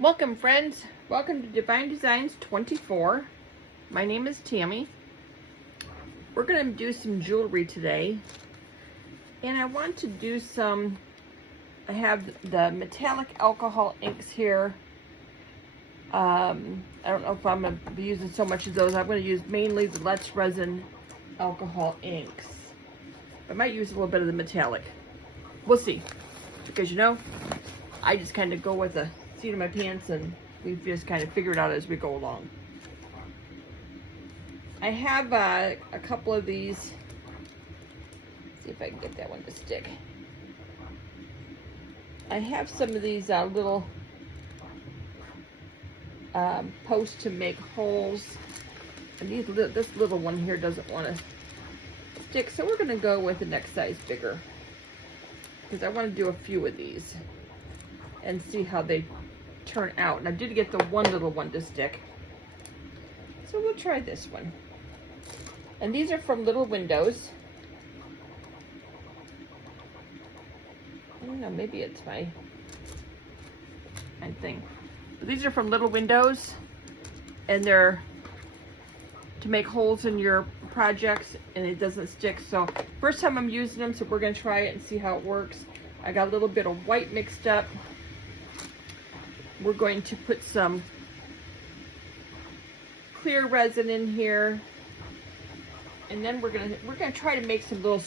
Welcome friends, welcome to Divine Designs 24. My name is Tammy. We're going to do some jewelry today, and I want to do some, I have the metallic alcohol inks here. I don't know if I'm going to be using so much of those. I'm going to use mainly the Let's Resin alcohol inks. I might use a little bit of the metallic. We'll see, because you know, I just kind of go with the seat of my pants, and we've just kind of figured out as we go along. I have a couple of these. See if I can get that one to stick. I have some of these little posts to make holes, and this little one here doesn't want to stick, so we're going to go with the next size bigger, because I want to do a few of these and see how they turn out. And I did get the one little one to stick, so we'll try this one. And these are from Little Windows. I don't know, maybe it's my thing. But these are from Little Windows, and they're to make holes in your projects, and it doesn't stick. So first time I'm using them, so we're going to try it and see how it works. I got a little bit of white mixed up. We're going to put some clear resin in here, and then we're gonna try to make some little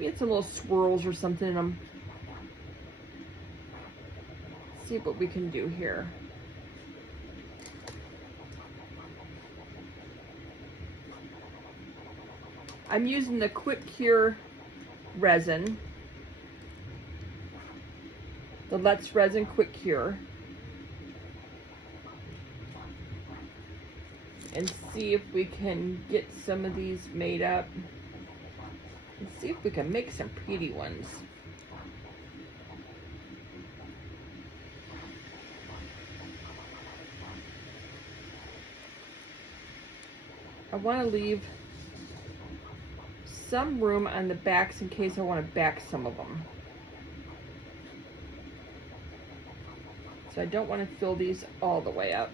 get some little swirls or something in them. See what we can do here. I'm using the Quick Cure resin. The Let's Resin Quick Cure, and see if we can get some of these made up, and see if we can make some pretty ones. I want to leave some room on the backs in case I want to back some of them. So I don't want to fill these all the way up.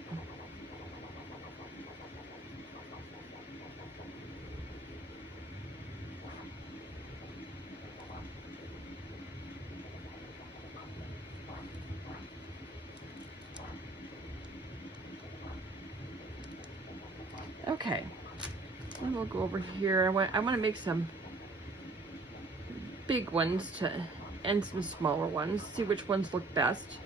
Okay, then we'll go over here. I want to make some big ones and some smaller ones. See which ones look best.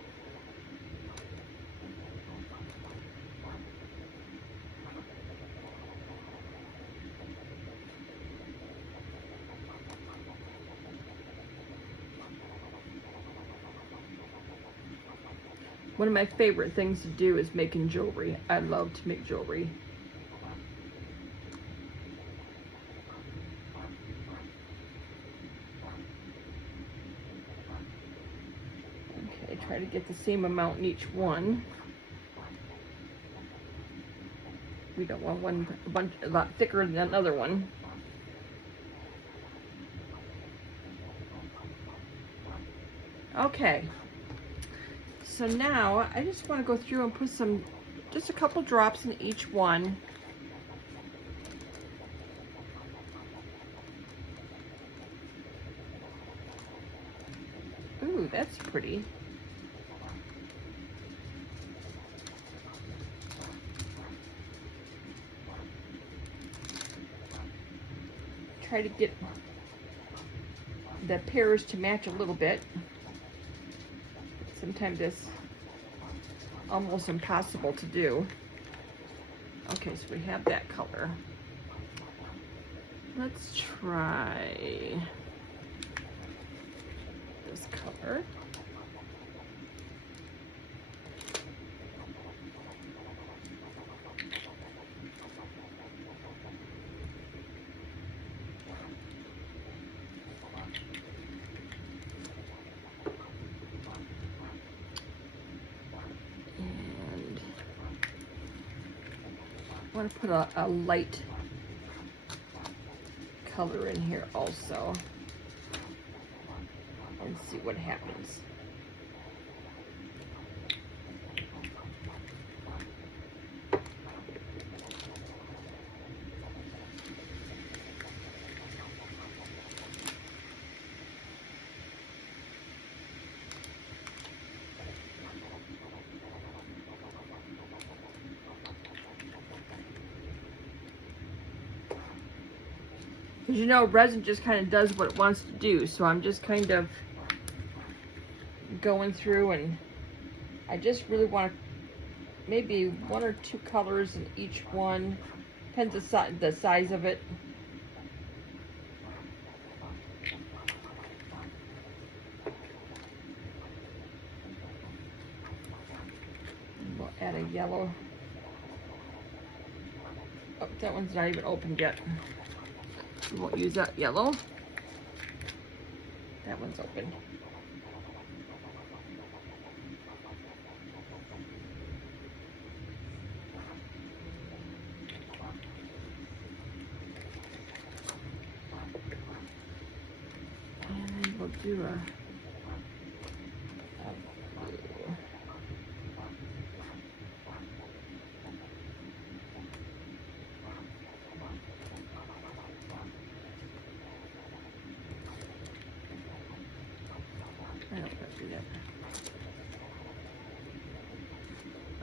One of my favorite things to do is making jewelry. I love to make jewelry. Okay, try to get the same amount in each one. We don't want one a lot thicker than another one. Okay. So now I just want to go through and put just a couple drops in each one. Ooh, that's pretty. Try to get the pairs to match a little bit. Sometimes it's almost impossible to do. Okay, so we have that color. Let's try this color. I want to put a light color in here also and see what happens. Because you know, resin just kind of does what it wants to do. So I'm just kind of going through, and I just really want to maybe 1 or 2 colors in each one. Depends the size of it. We'll add a yellow. Oh, that one's not even opened yet. We won't use that yellow. That one's open. And then we'll do a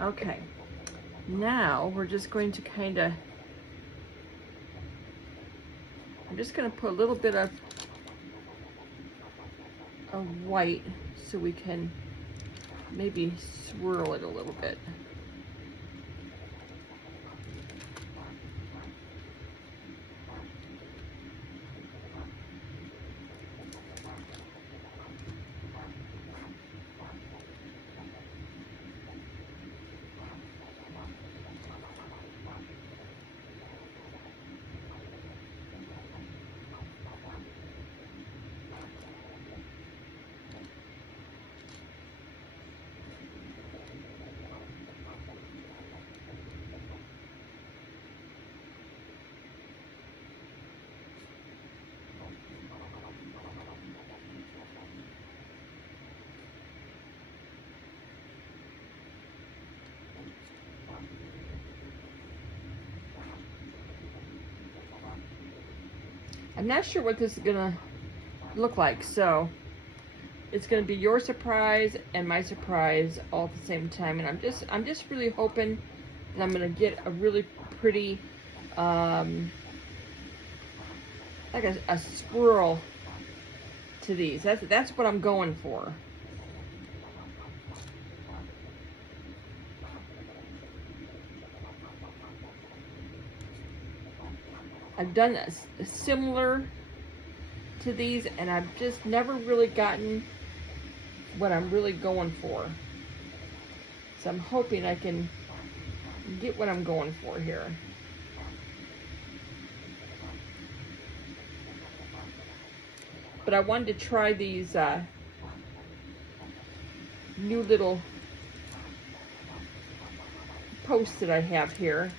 okay, now we're just going to kind of, I'm just going to put a little bit of white so we can maybe swirl it a little bit. I'm not sure what this is gonna look like, so it's gonna be your surprise and my surprise all at the same time. And I'm just really hoping that I'm gonna get a really pretty, like a swirl to these. That's what I'm going for. I've done similar to these, and I've just never really gotten what I'm really going for. So I'm hoping I can get what I'm going for here. But I wanted to try these new little posts that I have here.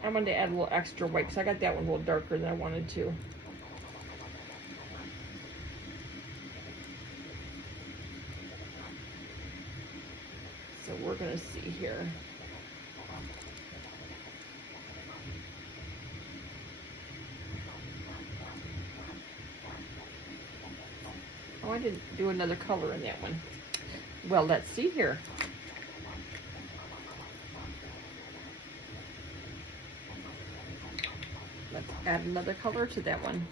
I wanted to add a little extra white because I got that one a little darker than I wanted to. So we're going to see here. Oh, I didn't do another color in that one. Well, let's see here. Let's add another color to that one.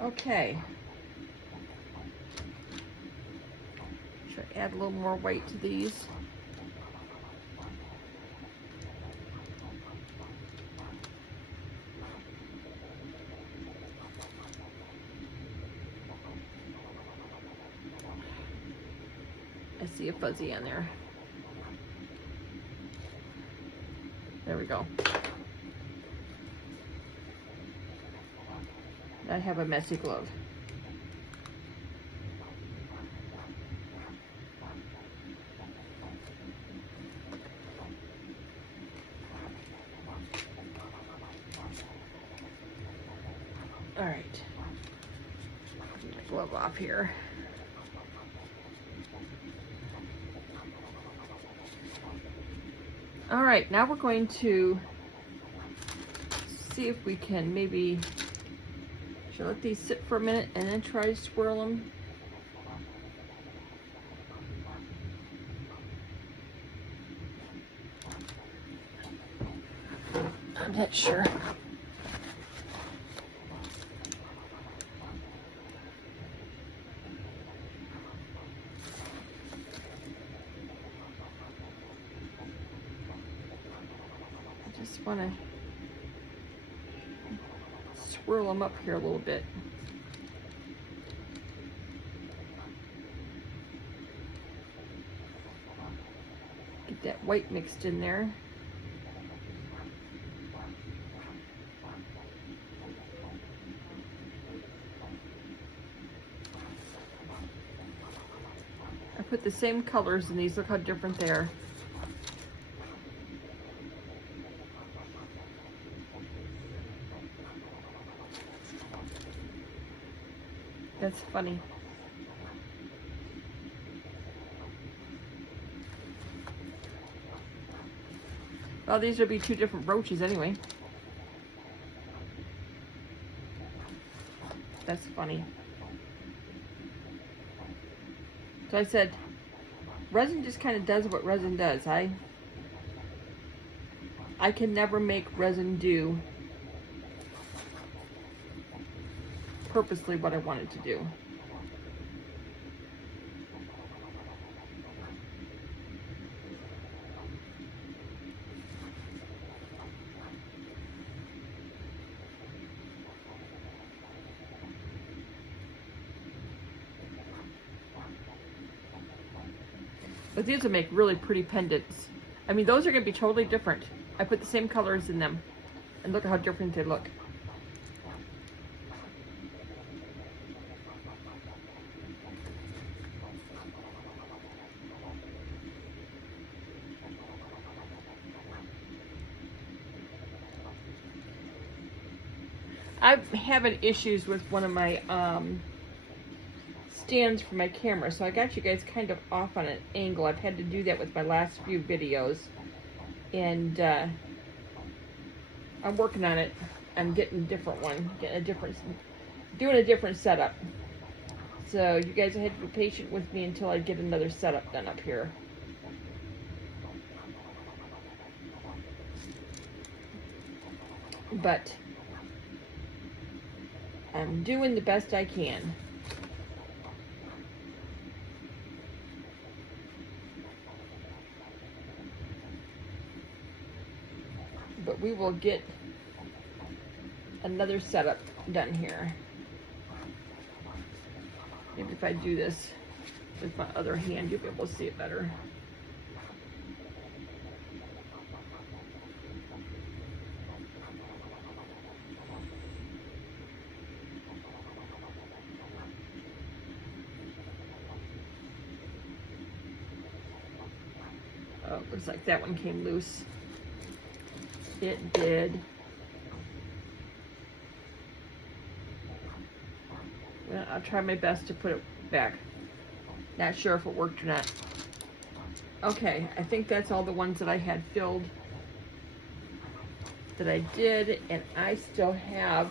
Okay. Should I add a little more white to these? I see a fuzzy on there. There we go. I have a messy glove. All right. Get my glove off here. All right, now we're going to see if we can maybe, should I let these sit for a minute and then try to swirl them? I'm not sure. I just want to swirl them up here a little bit. Get that white mixed in there. I put the same colors in these. Look how different they are. That's funny. Well, these would be two different brooches anyway. That's funny. So I said, resin just kind of does what resin does. I can never make resin do purposely what I want it to do. But these will make really pretty pendants. I mean, those are going to be totally different. I put the same colors in them. And look at how different they look. I'm having issues with one of my stands for my camera, so I got you guys kind of off on an angle. I've had to do that with my last few videos, and I'm working on it. I'm getting a different one, doing a different setup. So you guys have to be patient with me until I get another setup done up here. But I'm doing the best I can. But we will get another setup done here. Maybe if I do this with my other hand, you'll be able to see it better. Oh, looks like that one came loose. It did. Well, I'll try my best to put it back. Not sure if it worked or not. Okay, I think that's all the ones that I had filled that I did, and I still have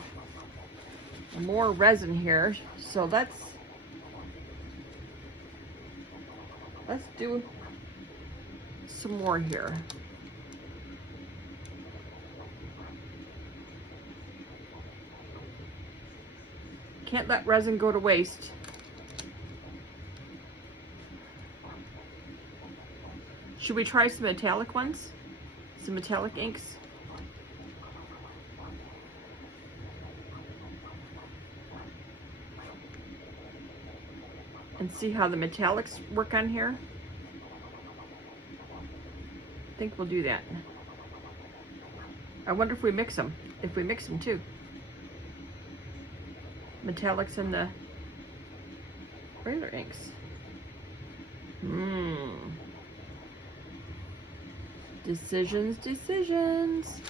more resin here, so let's do some more here. Can't let resin go to waste. Should we try some metallic ones? Some metallic inks? And see how the metallics work on here? I think we'll do that. I wonder if we mix them. If we mix them too. Metallics and the regular inks. Decisions, decisions.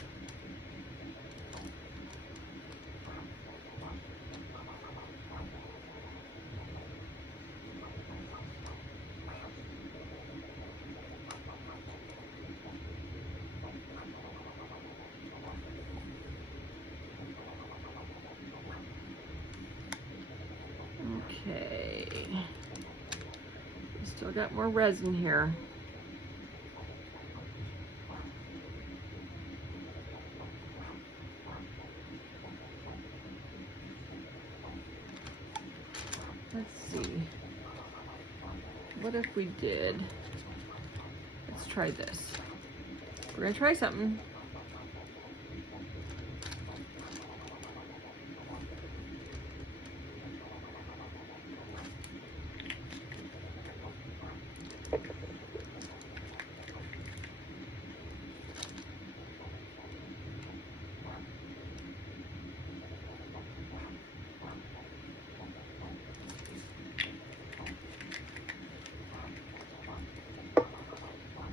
Okay. Still got more resin here. Let's see. What if we did? Let's try this. We're gonna try something.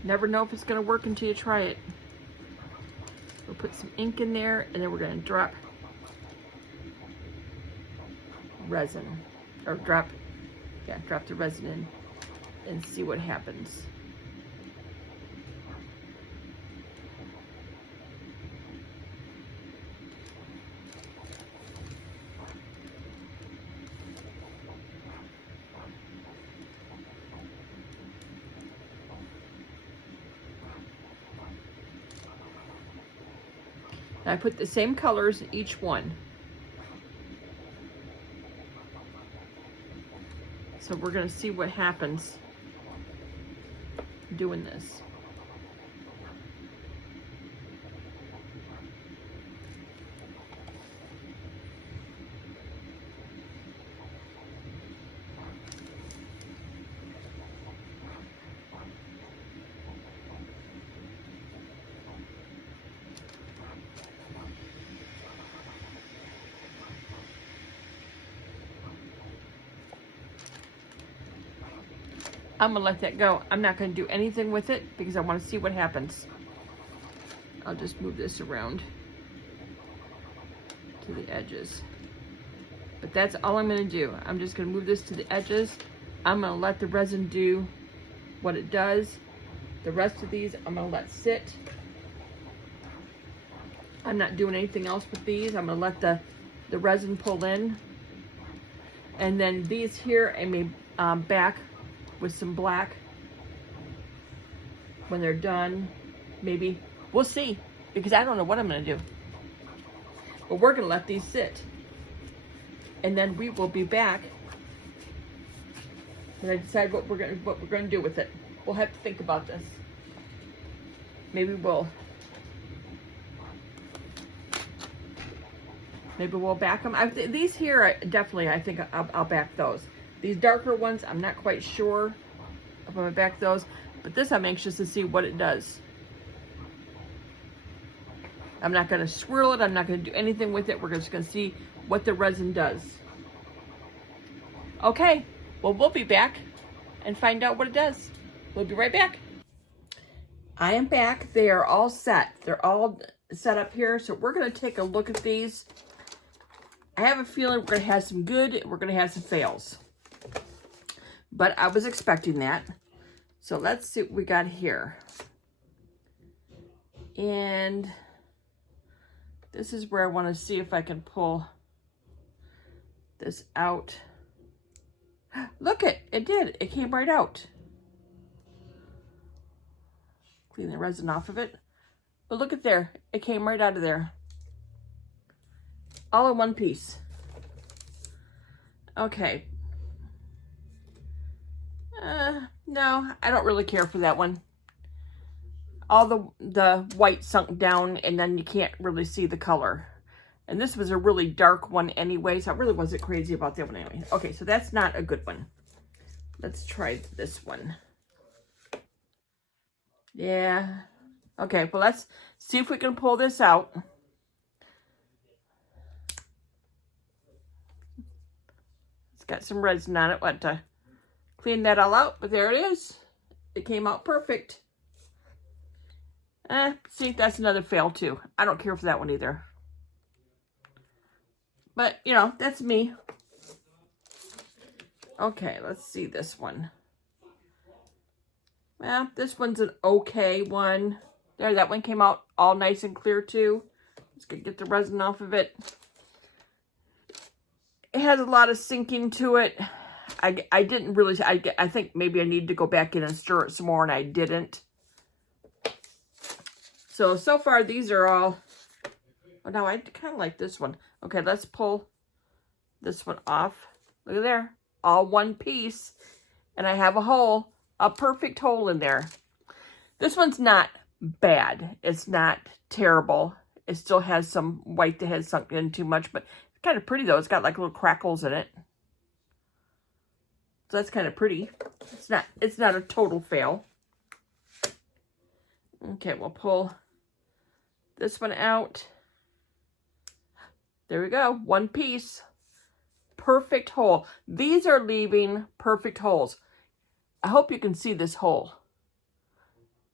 Never know if it's gonna work until you try it. We'll put some ink in there and then we're gonna drop resin. Or drop the resin in and see what happens. I put the same colors in each one. So we're gonna see what happens doing this. I'm gonna let that go. I'm not gonna do anything with it because I want to see what happens. I'll just move this around to the edges. But that's all I'm gonna do. I'm just gonna move this to the edges. I'm gonna let the resin do what it does. The rest of these I'm gonna let sit. I'm not doing anything else with these. I'm gonna let the resin pull in. And then these here I may back with some black when they're done. Maybe we'll see, because I don't know what I'm going to do, but we're going to let these sit and then we will be back when I decide what we're going to do with it. We'll have to think about this. Maybe we'll back them. These here definitely I think I'll back those. These darker ones, I'm not quite sure if I'm gonna back those, but this I'm anxious to see what it does. I'm not gonna swirl it, I'm not gonna do anything with it. We're just gonna see what the resin does. Okay, well, we'll be back and find out what it does. We'll be right back. I am back. They are all set. They're all set up here, so we're gonna take a look at these. I have a feeling we're gonna have some good, we're gonna have some fails. But I was expecting that. So let's see what we got here. And this is where I want to see if I can pull this out. Look, it did. It came right out. Clean the resin off of it. But look at there. It came right out of there. All in one piece. Okay. No, I don't really care for that one. All the white sunk down and then you can't really see the color. And this was a really dark one anyway, so I really wasn't crazy about that one anyway. Okay, so that's not a good one. Let's try this one. Yeah. Okay, well, let's see if we can pull this out. It's got some resin on it. What to clean that all out, but there it is. It came out perfect. See, that's another fail too. I don't care for that one either. But, you know, that's me. Okay, let's see this one. Well, this one's an okay one. There, that one came out all nice and clear too. Just gonna get the resin off of it. It has a lot of sinking to it. I didn't really, I think maybe I need to go back in and stir it some more, and I didn't. So far these are all, oh no, I kind of like this one. Okay, let's pull this one off. Look at there, all one piece. And I have a hole, a perfect hole in there. This one's not bad. It's not terrible. It still has some white that has sunk in too much, but it's kind of pretty though. It's got like little crackles in it. So that's kind of pretty. It's not a total fail. Okay, we'll pull this one out. There we go. One piece. Perfect hole. These are leaving perfect holes. I hope you can see this hole.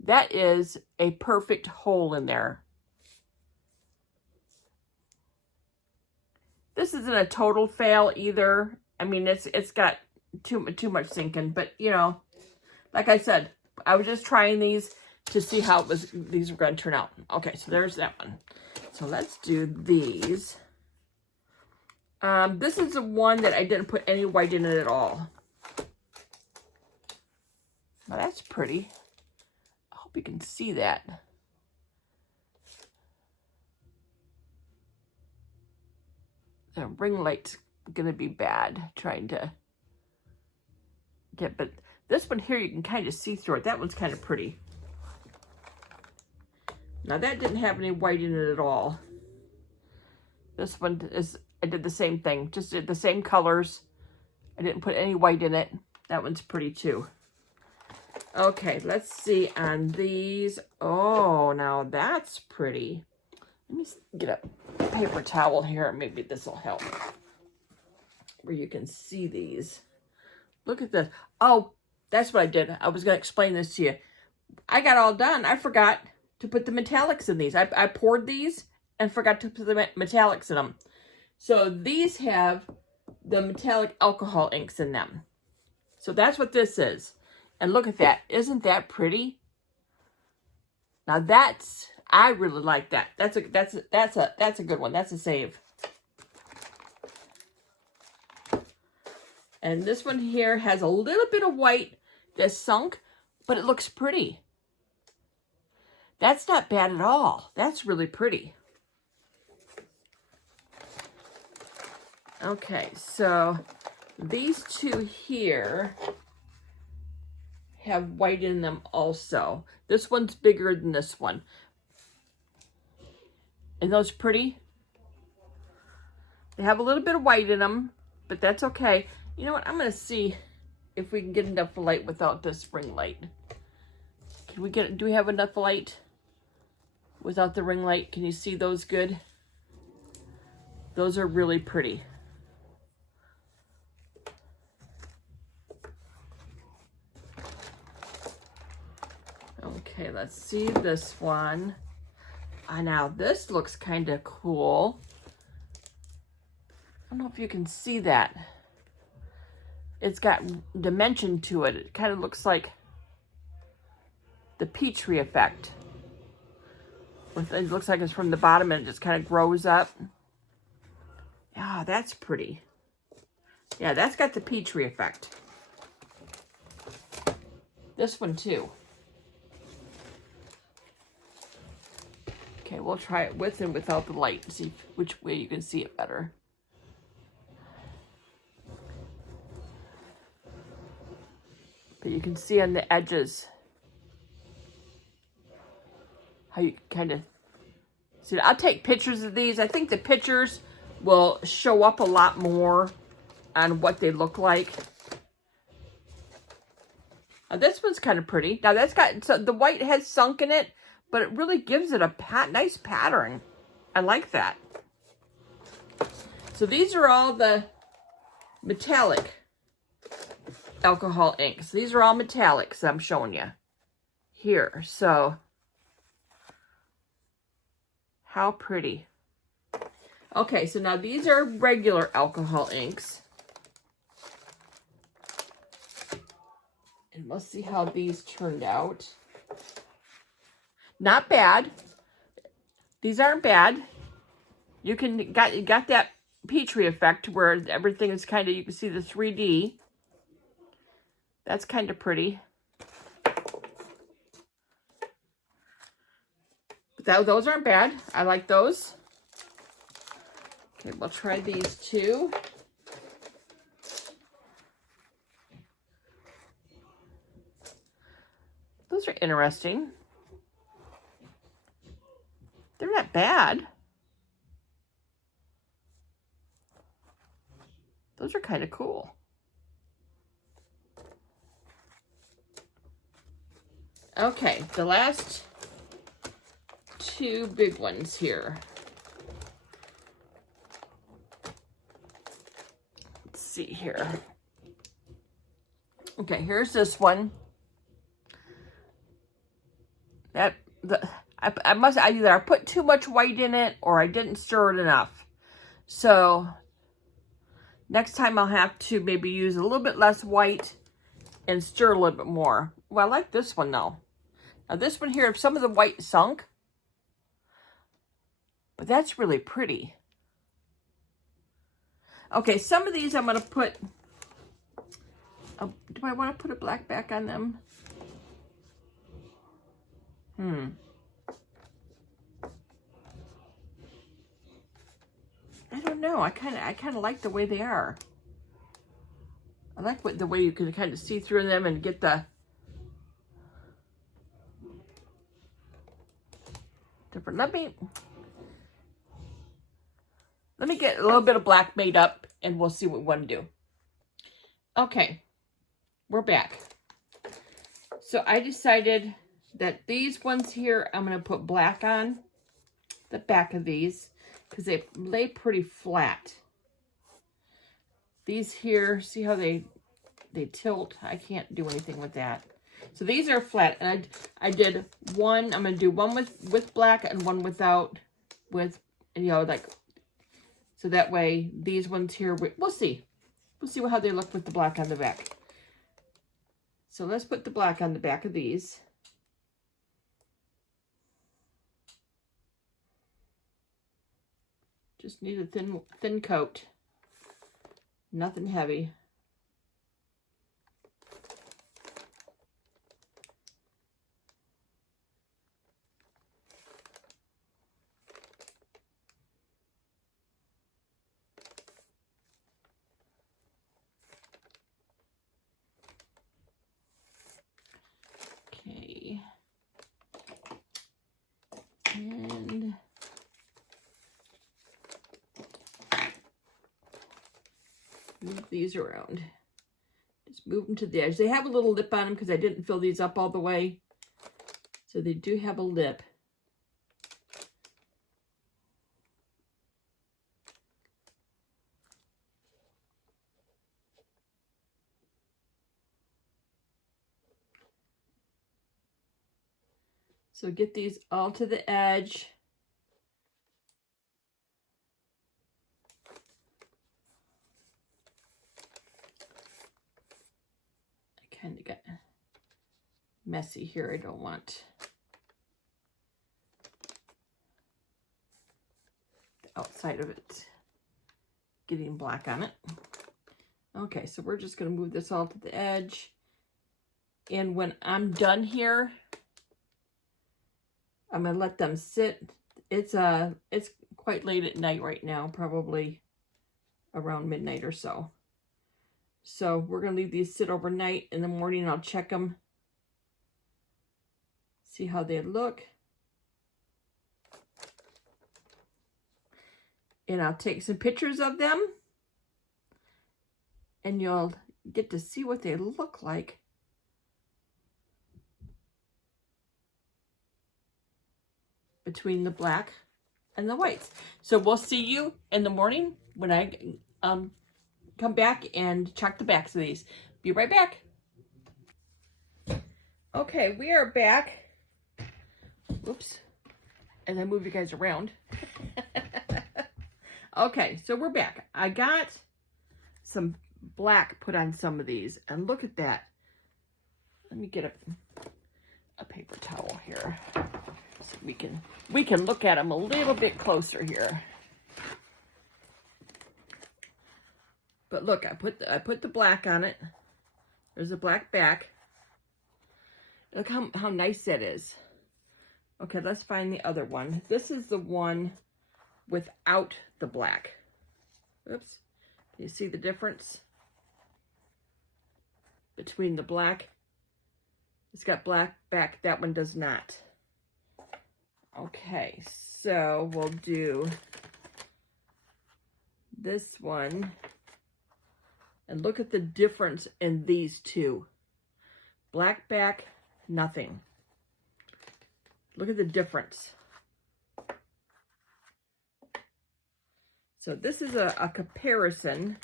That is a perfect hole in there. This isn't a total fail either. I mean, it's got too much sinking, but you know, like I said, I was just trying these to see how these were going to turn out. Okay, so there's that one. So let's do these. This is the one that I didn't put any white in it at all. Now that's pretty. I hope you can see that. The ring light's gonna be bad trying to get, but this one here you can kind of see through it. That one's kind of pretty. Now that didn't have any white in it at all. This one is, I did the same thing, just did the same colors. I didn't put any white in it. That one's pretty too. Okay, let's see on these. Oh, now that's pretty. Let me get a paper towel here. Maybe this will help. Where you can see these. Look at this. Oh, that's what I did. I was going to explain this to you. I got all done. I forgot to put the metallics in these. I poured these and forgot to put the metallics in them. So these have the metallic alcohol inks in them. So that's what this is. And look at that. Isn't that pretty? Now I really like that. That's a good one. That's a save. And this one here has a little bit of white that's sunk, but it looks pretty. That's not bad at all. That's really pretty. Okay, so these two here have white in them also. This one's bigger than this one. And those pretty? They have a little bit of white in them, but that's okay. You know what? I'm going to see if we can get enough light without this ring light. Can we get, do we have enough light without the ring light? Can you see those good? Those are really pretty. Okay, let's see this one. Now this looks kind of cool. I don't know if you can see that. It's got dimension to it. It kind of looks like the Petri effect. It looks like it's from the bottom and it just kind of grows up. Ah, that's pretty. Yeah, that's got the Petri effect. This one too. Okay, we'll try it with and without the light and see which way you can see it better. But you can see on the edges how you kind of see it. I'll take pictures of these. I think the pictures will show up a lot more on what they look like. Now this one's kind of pretty. Now that's got, so the white has sunk in it, but it really gives it a nice pattern. I like that. So these are all the metallic alcohol inks. These are all metallics I'm showing you here. So how pretty. Okay, so now these are regular alcohol inks. And let's see how these turned out. Not bad. These aren't bad. You got that Petri effect where everything is kind of, you can see the 3D. That's kind of pretty. But those aren't bad. I like those. Okay, we'll try these two. Those are interesting. They're not bad. Those are kind of cool. Okay, the last two big ones here. Let's see here. Okay, here's this one. Either I put too much white in it or I didn't stir it enough. So next time I'll have to maybe use a little bit less white and stir a little bit more. Well, I like this one though. Now this one here, if some of the white sunk, but that's really pretty. Okay, some of these I'm going to put, do I want to put a black back on them? I don't know. I kind of like the way they are. I like the way you can kind of see through them and get the different. Let me get a little bit of black made up and we'll see what we want to do. Okay, we're back. So I decided that these ones here, I'm going to put black on the back of these because they lay pretty flat. These here, see how they tilt? I can't do anything with that. So these are flat, and I did one. I'm going to do one with black and one without, with, you know, like, so that way these ones here, we'll see. We'll see how they look with the black on the back. So let's put the black on the back of these. Just need a thin coat. Nothing heavy. Okay. And move these around. Just move them to the edge. They have a little lip on them because I didn't fill these up all the way. So they do have a lip. So get these all to the edge. I kind of got messy here. I don't want the outside of it getting black on it. Okay, so we're just going to move this all to the edge. And when I'm done here, I'm going to let them sit. It's quite late at night right now, probably around midnight or so. So we're going to leave these sit overnight. In the morning, I'll check them, see how they look. And I'll take some pictures of them. And you'll get to see what they look like. Between the black and the whites. So we'll see you in the morning when I come back and check the backs of these. Be right back. Okay, we are back. Oops. And I move you guys around. Okay, so we're back. I got some black put on some of these, and look at that. Let me get a paper towel here. So we can look at them a little bit closer here. But look, I put the black on it. There's a black back. Look how nice that is. Okay, let's find the other one. This is the one without the black. Oops. Do you see the difference between the black? It's got black back. That one does not. Okay, so we'll do this one. And look at the difference in these two. Black back, nothing. Look at the difference. So this is a comparison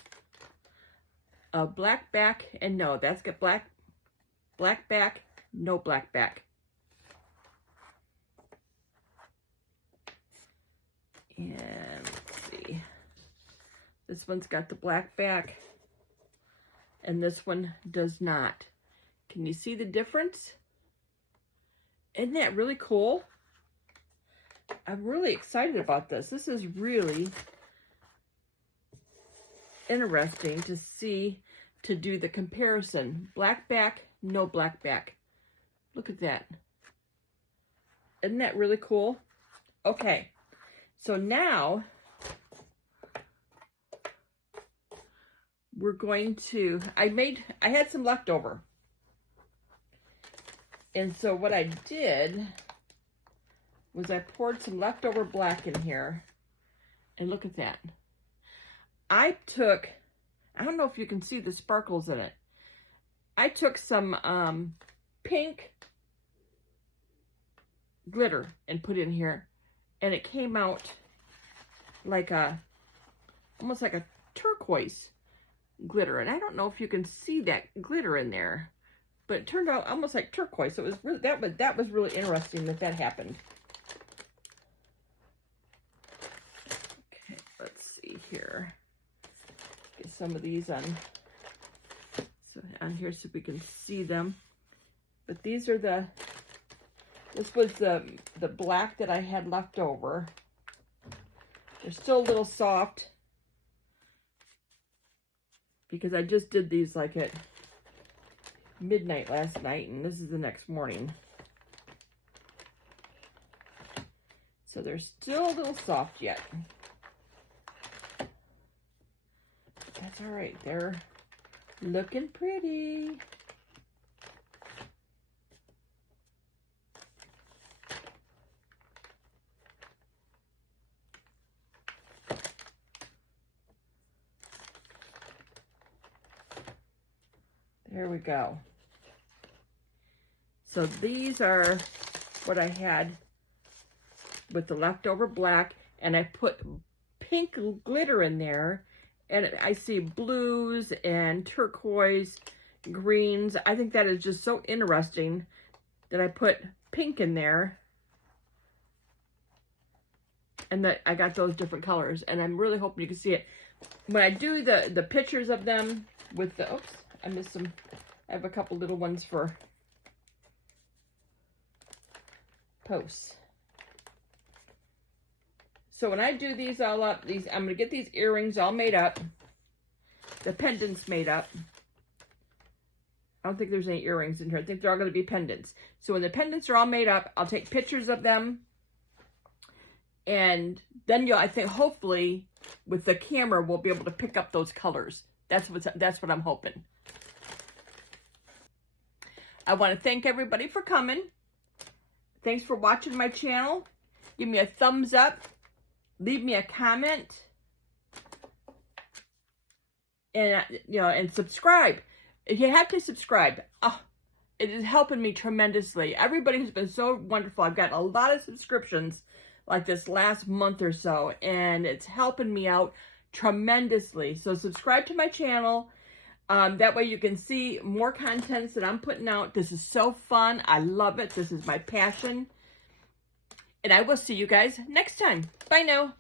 of black back and no, that's got black back, no black back. And let's see. This one's got the black back and this one does not. Can you see the difference? Isn't that really cool? I'm really excited about this. This is really interesting to see, to do the comparison. Black back, no black back. Look at that. Isn't that really cool? Okay, so now we're going to, I had some leftover. And so what I did was I poured some leftover black in here. And look at that. I took, I don't know if you can see the sparkles in it. I took some pink glitter and put in here. And it came out like almost like a turquoise glitter. And I don't know if you can see that glitter in there. But it turned out almost like turquoise. So it was really, that was really interesting that happened. Okay, let's see here. Get some of these on here so we can see them. But these are this was the black that I had left over. They're still a little soft because I just did these like at midnight last night, and this is the next morning. So they're still a little soft yet. That's all right. They're looking pretty. There we go. So these are what I had with the leftover black, and I put pink glitter in there, and I see blues and turquoise, greens. I think that is just so interesting that I put pink in there, and that I got those different colors, and I'm really hoping you can see it. When I do the pictures of them with the, oops, I missed some. I have a couple little ones for posts. So when I do these all up, I'm going to get these earrings all made up. The pendants made up. I don't think there's any earrings in here. I think they're all going to be pendants. So when the pendants are all made up, I'll take pictures of them. And then I think hopefully with the camera, we'll be able to pick up those colors. That's what I'm hoping. I want to thank everybody for coming. Thanks for watching my channel. Give me a thumbs up. Leave me a comment. And, and subscribe. If you have to subscribe, it is helping me tremendously. Everybody has been so wonderful. I've got a lot of subscriptions like this last month or so, and it's helping me out tremendously. So subscribe to my channel. That way you can see more contents that I'm putting out. This is so fun. I love it. This is my passion. And I will see you guys next time. Bye now.